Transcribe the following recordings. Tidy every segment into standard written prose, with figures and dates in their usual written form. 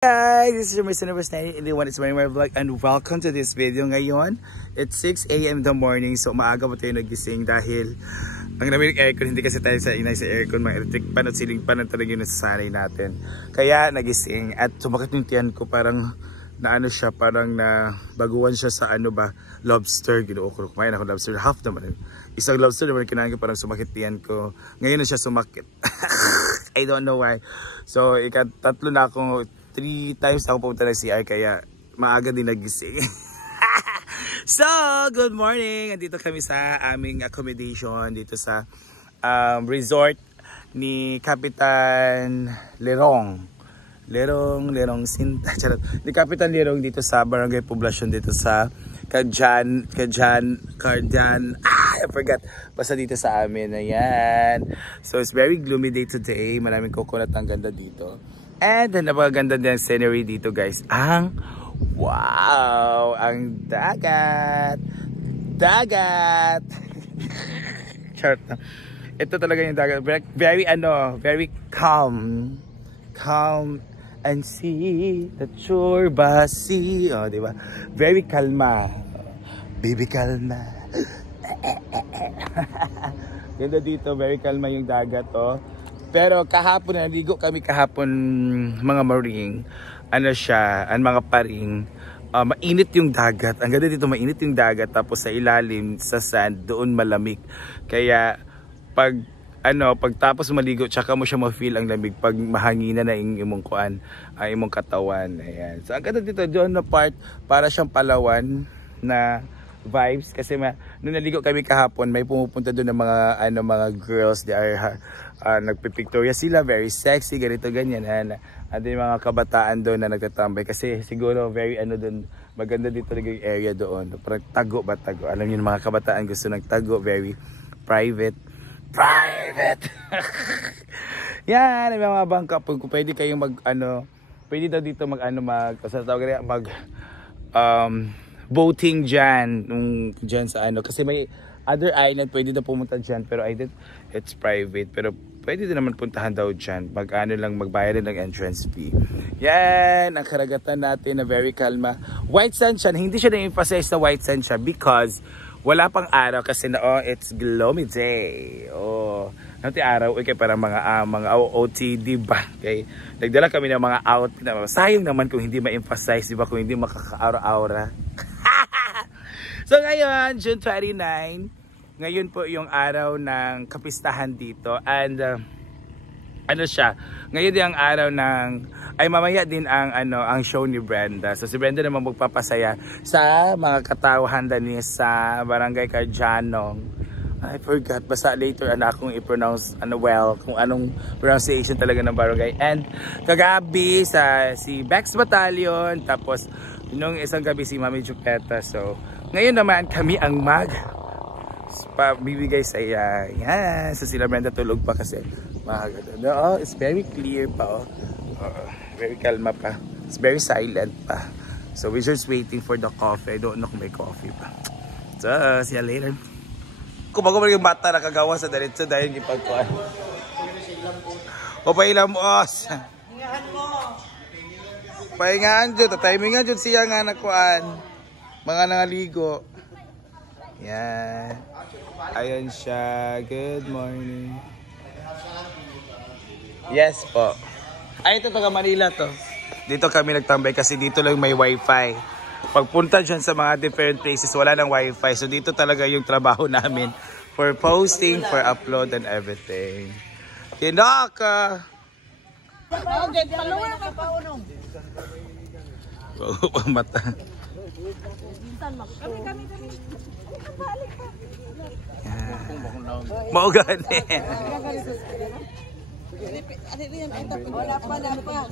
Guys, this is your Mr. Number 981. It's my vlog and welcome to this video. Ngayon, it's 6 AM in the morning. So maaga po tayo nagising dahil ang namin ng aircon, hindi kasi tayo sa inay sa aircon, mga electric pan at ceiling pan ang talaga yung nasasanay natin. Kaya nagising at sumakit yung tiyan ko, parang na ano siya, parang na baguhan siya sa ano ba, lobster. Ginuo ko, kumain ako lobster, half naman. Isang lobster naman kinain ko, parang sumakit tiyan ko. Ngayon na siya sumakit. I don't know why. So tatlo na ako, 3 times ako pumunta ng CR kaya maaga din nagising. So, good morning! Andito kami sa aming accommodation dito sa resort ni Kapitan Lerong. Lerong Sinta. Ni Kapitan Lerong dito sa Barangay Poblacion dito sa Cardian. I forgot. Basta dito sa amin. Ayan. So, it's very gloomy day today. Maraming coconut ang ganda dito. And napakaganda din ang scenery dito, guys. Wow! Ang dagat! Chart na. Ito talaga yung dagat. Very calm. Calm and see the chorba sea. Oh, di ba? Very kalma. Baby kalma. Ganda dito. Very kalma yung dagat, oh. Pero kahapon, naligo kami kahapon mga maring, ano siya, mga paring, mainit yung dagat. Ang ganda dito, mainit yung dagat, tapos sa ilalim, sa sand, doon malamig. Kaya pagtapos maligo, tsaka mo siya ma-feel ang lamig pag mahanginan na yung imong kuan, imong katawan. Ayan. So ang ganda dito, doon na part, para siyang Palawan na vibes kasi nung naligo kami kahapon may pumupunta doon ng mga girls, they are nagpipictoria sila, very sexy, ganito ganyan. And yung mga kabataan doon na nagtatambay kasi siguro very doon, maganda dito yung area doon, parang tago. Alam niyo mga kabataan gusto ng tago, very private. Yan, may mga bangka po, kung pwede kayong pwede daw dito boating dyan sa kasi may other island pwede na pumunta dyan pero it's private, pero pwede din naman puntahan daw dyan, magbayad ng entrance fee. Yan ang karagatan natin na very kalma, white sand siya. Hindi siya na-emphasize na white sand siya because wala pang araw kasi it's gloomy day. Araw okay, para mga OOTD ba? Okay. Nagdala kami ng mga outfit na sayang naman kung hindi ma-emphasize, di ba, kung hindi makaka-aura-aura. So ngayon, June 29, ngayon po yung araw ng kapistahan dito. And ngayon din ang araw mamaya din ang show ni Brenda. So si Brenda naman magpapasaya sa mga katauhan din sa Barangay Cardianong. I forgot, basta later akong i-pronounce kung anong pronunciation talaga ng barangay. And kagabi si Bex Battalion, tapos nung isang gabi si Mami Jupeta. So ngayon naman kami ang bibigay saya. Yan. So sila Brenda tulog pa kasi maganda. It's very clear pa. Very kalma pa. It's very silent pa. So we're just waiting for the coffee. I don't know kung may coffee pa. So see you later. Kung bago yung bata nakagawa sa diretso dahil ipagkuhan. O pailamos. Hingahan mo. Pahingaan dyan. Timingan dyan siya nga nakuan. Mga nangaligo. Yan. Ayan siya. Good morning. Yes po. Ito taga Manila to. Dito kami nagtambay kasi dito lang may wifi. Pagpunta dyan sa mga different places, wala nang wifi. So dito talaga yung trabaho namin for posting, for upload and everything. Kinaka! Mata. Maugan eh. Wala pa.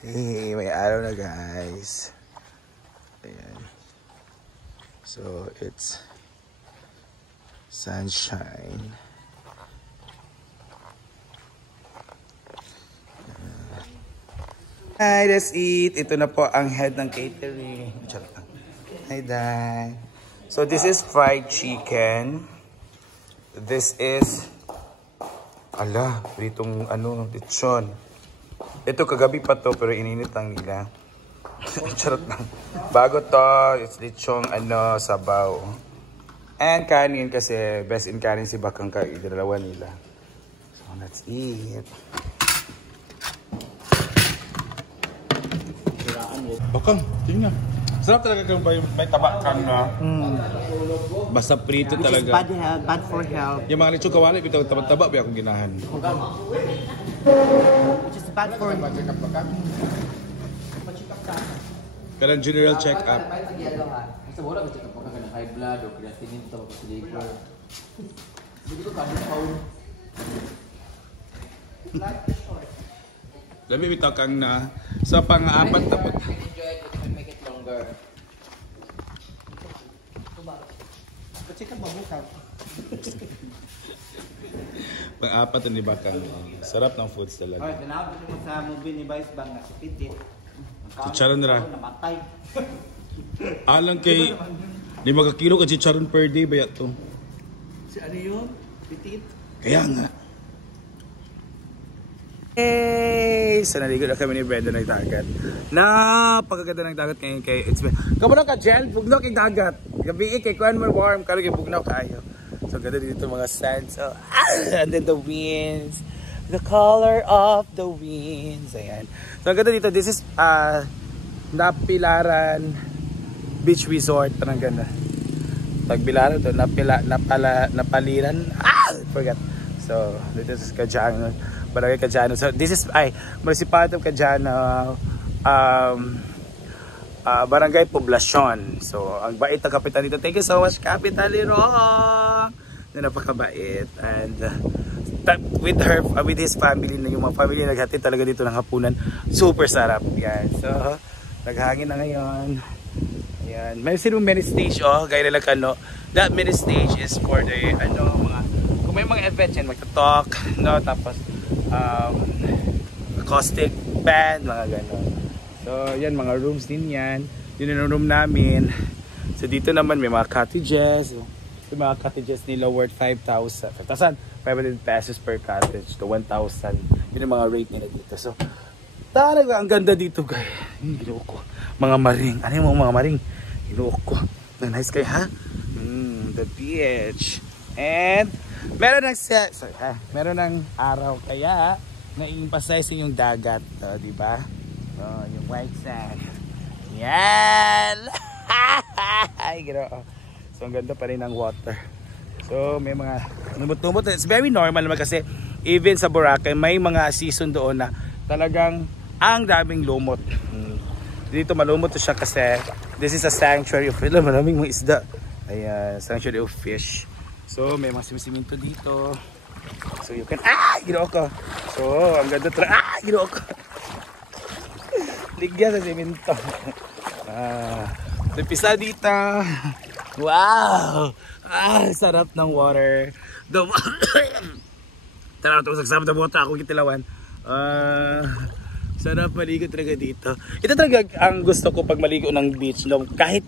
Hey, may araw na guys. Ayan. So it's sunshine. Hi, let's eat. Ito na po ang head ng catering. Hi, Dad. So this is fried chicken. This is Ala, pritong ano, lechon. Ito kagabi pa to pero ininit lang nila. Charot lang. Bago to, it's lechong ano, sabaw. And kanin kasi best in kanin si Bakang dalawa nila. So let's eat. Bakang, tingnan. Sarap talaga kung may taba kang na. Basta prito talaga. Bad for health. Yung mga lechon kawali, ito taba-taba ba akong ginahan. Which is bad for Karang general check-up. Basta wala ko check-up ka ng high blood o creatinine to sa liver. Hindi ko kami taon. Lami bitaw kang na sa pang-apat na po. Enjoy it, we can make it longer. check up mabukaw. Pang-apat na ni Bakang. Sarap ng foods talaga. Alright, tinawag ko sa movie ni Vice Bang na pitit. Chicharon na. Namatay. Alang kay di magkakilo ka chicharon per day ba to? Si ano yun? Pitit? Kaya nga. Hey! So naligo na kami ni Brenda ng dagat. Napakaganda ng dagat ngayon kay it's kamuno ka Jen? Bugnaw kay dagat. Gabi kay kuan mo warm karo kay bugnaw kayo. So ganda dito mga sands. Oh, and then the winds. The color of the winds. Ayan. So ganda dito. This is Napilaran Beach Resort. Parang ganda. Tagbilaran to. Napaliran. Forgot. So this is Kajano. Barangay Kajano. So this is Municipality of Kajano. Barangay Poblacion. So ang bait ng kapitan dito. Thank you so much, Kapitan Lirong. Napakabait. And with his family, yung mga family naghatid talaga dito ng hapunan. Super sarap. Yan. So naghangin na ngayon. Ayan. May mini stage gaya nila that mini stage is for the mga kung may mga events yan magta-talk tapos acoustic band mga gano'n. So yan mga rooms din yan. Yun yung room namin. So dito naman may mga cottages. Yung mga cottages nila worth 5,500 pesos per cottage to 1,000. Yun yung mga rate nila dito. So talaga ang ganda dito guys. Ginoo ko. Mga maring. Ano yung mga maring? Ginoo ko. Nice kayo ha? The beach. And meron ng araw kaya na-emphasize yung dagat, di ba? Yung white sand. Yan. Ay, ginoo. So ang ganda pa rin ng water. So may mga lumot-lumot. It's very normal naman kasi even sa Boracay may mga season doon na talagang ang daming lumot. Dito malumot to siya kasi this is a sanctuary of maraming mga isda. Ayan, sanctuary of fish. So may mga simisimento dito. So you can ginoo ko. So ang ganda talaga. Ginoo ko. Ligyan sa simento. Pisa dito. Wow! Sarap ng water. Tara, ito sa the water ako kitilawan. Sarap maligo talaga dito. Ito talaga ang gusto ko pag maligo ng beach. No? Kahit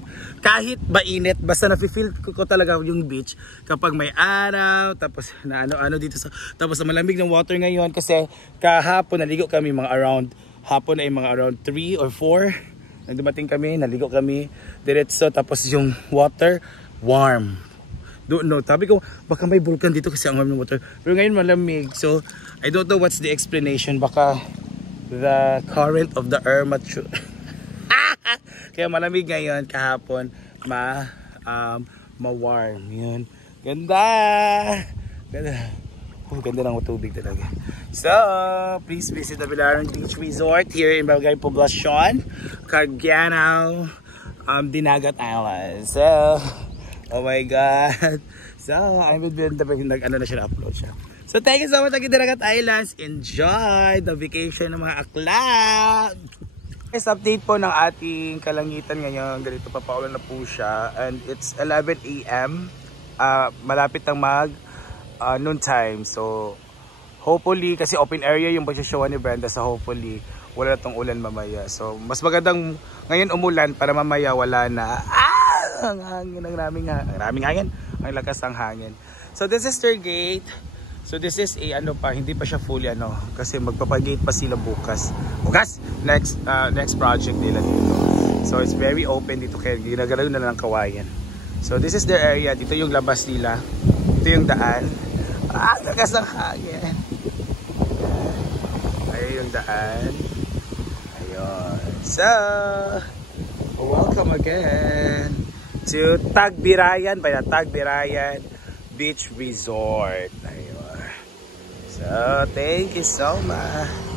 mainit, basta na-feel ko talaga yung beach kapag may araw, tapos na ano dito tapos na malamig ng water ngayon kasi kahapon naligo kami mga around 3 or 4. Nang dumating kami, naligo kami diretso tapos yung water warm. Sabi ko baka may vulkan dito kasi ang warm ng water. Pero ngayon malamig. So I don't know what's the explanation. Baka the current of the earth kaya malamig ngayon, kahapon ma-warm. Yun. Ganda ng tubig talaga. So please visit the Napilaran Beach Resort here in Barangay Poblacion, Caggiano, Dinagat Island. So oh my god. So I'm with the na siya na-upload siya. So thank you so much again Dinagat Islands. Enjoy the vacation ng mga akla. Guys, update po ng ating kalangitan ngayon. Ganito papaulan na po siya. And it's 11 AM. Malapit ng noon time. So hopefully, kasi open area yung pagsashowan ni Brenda. So hopefully, wala na tong ulan mamaya. So mas magandang ngayon umulan para mamaya wala na. Ang hangin ng raming hangin. Ang lakas ng hangin. So this is their gate. So this is a ano pa, hindi pa siya fully ano kasi magpapagate pa sila bukas. Next project nila dito. So it's very open dito kaya ginagalaw na lang ng kawayan. So this is their area, dito yung labas nila. Ito yung daan. Lakas ng hangin. Ayun yung daan. Ayun. So welcome again to Tagbirayan Beach Resort. Ayun. So, thank you so much.